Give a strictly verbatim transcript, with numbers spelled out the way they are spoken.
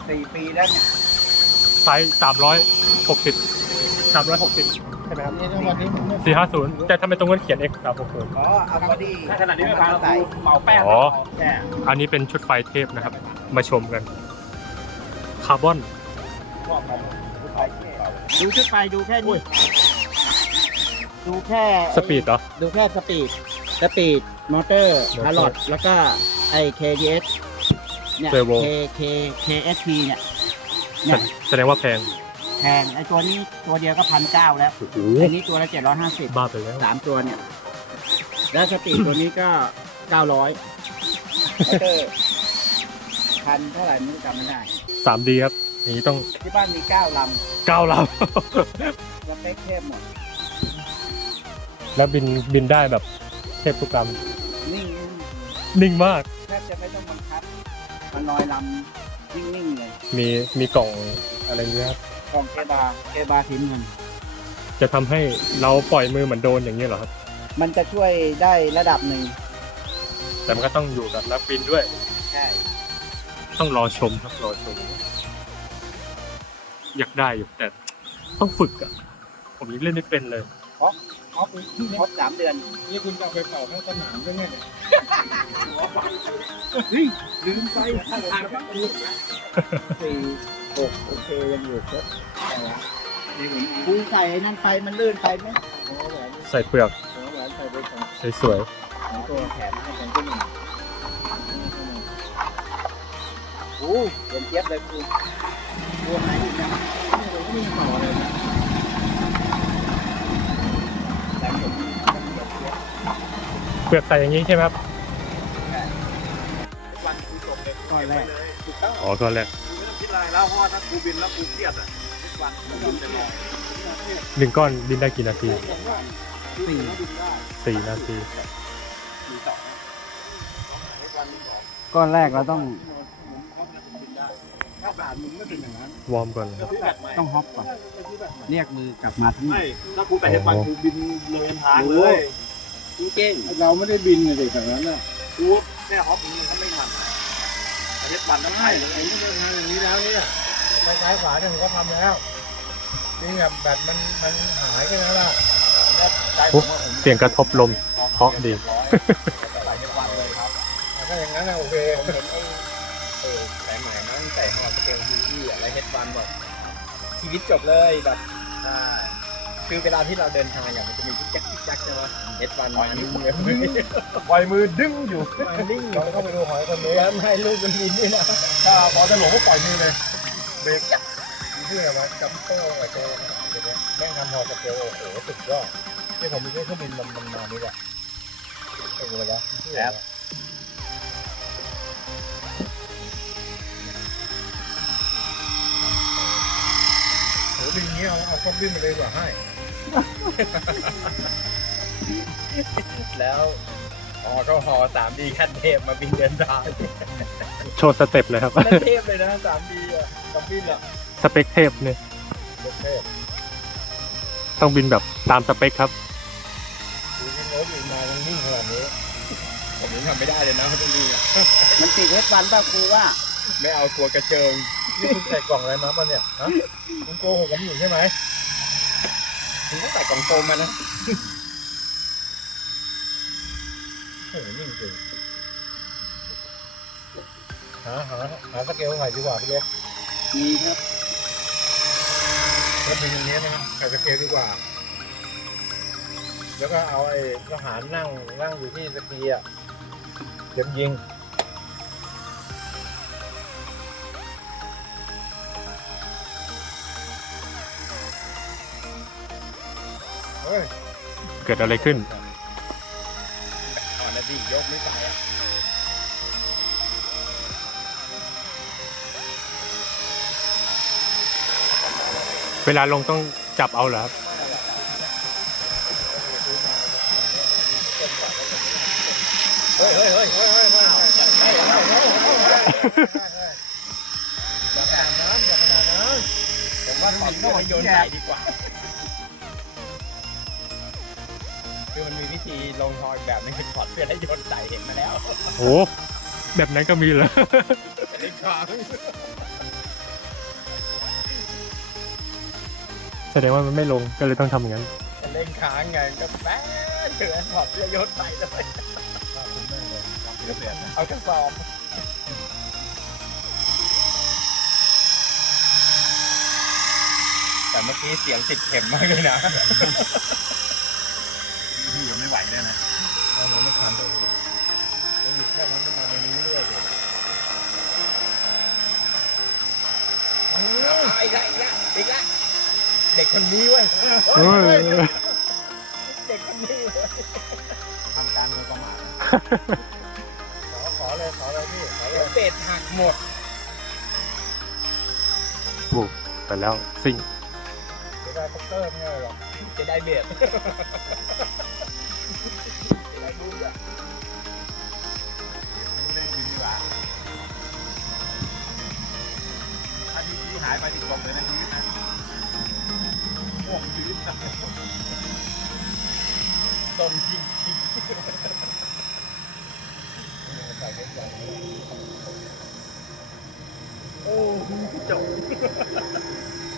สี่ปีแล้วเนี่ยไซส์สามร้อยหกสิบสามร้อยหกสิบใช่ไหมครับสี่ห้าศูนย์แต่ทำไมตรงนั้นเขียน X สามหกศูนย์อ๋อเอาพอดีถ้าขนาดนี้ไม่พาเราเป่าแป้งอ๋อแค่อันนี้เป็นชุดไฟเทพนะครับ มาชมกันคาร์บอนดูขึ้นไปดูแค่นี้ดูแค่สปีดเหรอดูแค่สปีดสปีดมอเตอร์ฮาร์ลอดแล้วก็ไอ เค ดี เอส เนี่ย Turbo K K เค เอส พี เนี่ยเนี่ยแสดงว่าแพงแพงไอตัวนี้ตัวเดียวก็พันเก้าแล้วโอ้โหอันนี้ตัวละเจ็ดร้อยห้าสิบบ้าไปแล้วสามตัวเนี่ย แล้วสปีดตัวนี้ก็เก้าร้อยมอเตอร์พันเท่าไหร่ไม่รู้จำไม่ได้สามดีครับอย่างนี้ต้องที่บ้านมีเก้าลเก้าลำสเปคเทพหมดำ แล้วบินบินได้แบบเทพทุกลนิ่งำนิ่งมากแทบจะไม่ต้องบังคับมันลอยลำนิ่งๆเลยมีมีกล่องอะไรเงี้ยครับกล่องเคบาเคบาสีเงินจะทำให้เราปล่อยมือเหมือนโดนอย่างนี้เหรอครับมันจะช่วยได้ระดับหนึ่งแต่มันก็ต้องอยู่กับนักบินด้วยใช่ต้องรอชมครับรอชม อยากได้อยู่แต่ต้องฝึกอ่ะ ผมยังเล่นไม่เป็นเลยครบครบสามเดือนนี่คุณจะไปเป่าทั้งสนามด้วยเนี่ยเฮ้ยลืมไปสี่หกโอเคยังอยู่ครบแต่ละคุยใส่นั่นไปมันลื่นไปไหมใส่เปลือกหัวแหวนใส่ไปสองสวยสองตัวแถมให้กันก็หนึ่งโอ้เย็นเจี๊ยบเลยครูตัวไหนอีกนะไม่รู้ไม่ต่อเลยนะแต่ผมมันเย็นเจี๊ยบๆเปลือกใส่อย่างนี้ใช่ไหมครับวันครูจบเลยก้อนแรกถูกต้องอ๋อก็แรกครูไม่ต้องคิดอะไรแล้วเพราะว่าถ้าครูบินแล้วครูเครียดอ่ะทุกวันครูบินแต่รอหนึ่งก้อนบินได้กี่นาทีสี่สี่นาทีก้อนแรกเราต้องถ้าบาทมึงไม่เป็นอย่างนั้นวอร์มก่อนครับต้องฮอปก่อนเรียกมือกลับมาทั้งหมดไม่ถ้าครูไปเฮดวันครูบินเลยทางเลยเก่งเราไม่ได้บินเลยแบบนั้นน่ะครูแค่ฮอปนี้เขาไม่ทันแต่เฮดวันต้องไปเลยนี่เดินทางอย่างนี้แล้วเนี่ยไปซ้ายขวาเนี่ยผมก็ทำแล้วนี่แบบแบตมันมันหายแค่นั้นแหละปุ๊บเสียงกระทบลมเพราะดีแต่ถ้าอย่างนั้นนะโอเคผมเห็นไอ้เออสายใหม่มั้งใส่ห่อสเกลยูวี่อะไรเฮดวันแบบชีวิตจบเลยแบบอ่าคือเวลาที่เราเดินทางอย่างมันจะมีจิ๊กจักจิ๊กจักใช่ไหมเฮดวันมันนิ่งเลยปล่อยมือดึงอยู่นิ่งเราเข้าไปดูหอยคนนี้แล้วให้ลูกมันบินด้วยนะถ้าพอจะหลงก็ปล่อยมือเลยเบรกมีชื่ออะไรวะจัมเปอร์อะไรโตเดี๋ยวนี้แม่งทำหอสเกลโอ้โหสุดยอดที่ผมมีเครื่องบินมันมันมานี่แหละไอ้อะไรวะชื่ออะไรวะโหบินอย่างนี้เอาเอาเครื่องบินมาเลยดีกว่าให้แล้วอ๋อก็หอ สามดี ขั้นเทพมาบินเดินทางโชว์สเต็ปเลยครับขั้นเทพเลยนะ สามดี อ่ะต้องบินอ่ะสเปคเทพเนี่ยเทพต้องบินแบบตามสเปคครับดูที่โน้ตอยู่มายังนิ่งขนาดนี้ผมยังทำไม่ได้เลยนะไม่ต้องดีอ่ะมันติดเฮดวันป่ะครูว่าไม่เอากลัวกระเจิงนี่คุณใส่กล่องอะไรมาป่ะเนี่ยฮะคุณโกหกผมอยู่ใช่ไหมคุณต้องใส่กล่องโฟมมานะโอ้โหนิ่งจริงหาหาหาสเกลใหม่ดีกว่าพี่เล็กมีครับก็เป็นอย่างนี้นะครับใส่สเกลดีกว่า แล้วก็เอาไอ้ทหารนั่งนั่งอยู่ที่สกีอ่ะเข็มยิงเฮ้ยเกิดอะไรขึ้นอ่อนนะดิยกไม่ไปอ่ะเวลาลงต้องจับเอาเหรอครับเฮ้ยเฮ้ยเฮ้ยเฮ้ยเฮ้ยเฮ้ยเฮ้ยอย่าขนาดนั้นอย่าขนาดนั้นผมว่าถอดเสื้อแล้วโยนใส่ดีกว่า คือมันมีวิธีลงทอยแบบนึงคือถอดเสื้อแล้วโยนใส่เห็นมาแล้วโอ้แบบนั้นก็มีเหรอแต่ในครั้งแสดงว่ามันไม่ลงก็เลยต้องทำอย่างนั้นจะเล่นค้างไงก็แป๊ดเถื่อนถอดเสื้อยศใส่เลยคุณแม่เลยทำเสียเปรียบนะเอากระสอบแต่เมื่อกี้เสียงติดเข็มมากเลยนะพี่ยังไม่ไหวเลยนะเอามันไม่ทันเลยมันอยู่แค่นั้นมันมาในนี้เรื่อยเลยอีกแล้วอีกแล้วอีกแล้วเด็กคนนี้เว้ยเฮ้ยเด็กคนนี้เว้ยทำการมือประมาทขอขอเลยขอเลยพี่ขอเลเดี๋ยวย เบ็ดหักหมดบุกไปแล้วซิ่งเดี๋ยวได้พ็อกเตอร์ไม่ได้หรอกจะได้เบ็ดจะได้ดูอ่ะไม่ได้กินดีกว่าถ้าที่ที่หายไปติดลมเลยนะชีวิตนะโอ้ชีวิตนะต้มจริงจริงใส่เล็กใส่โอ้จบ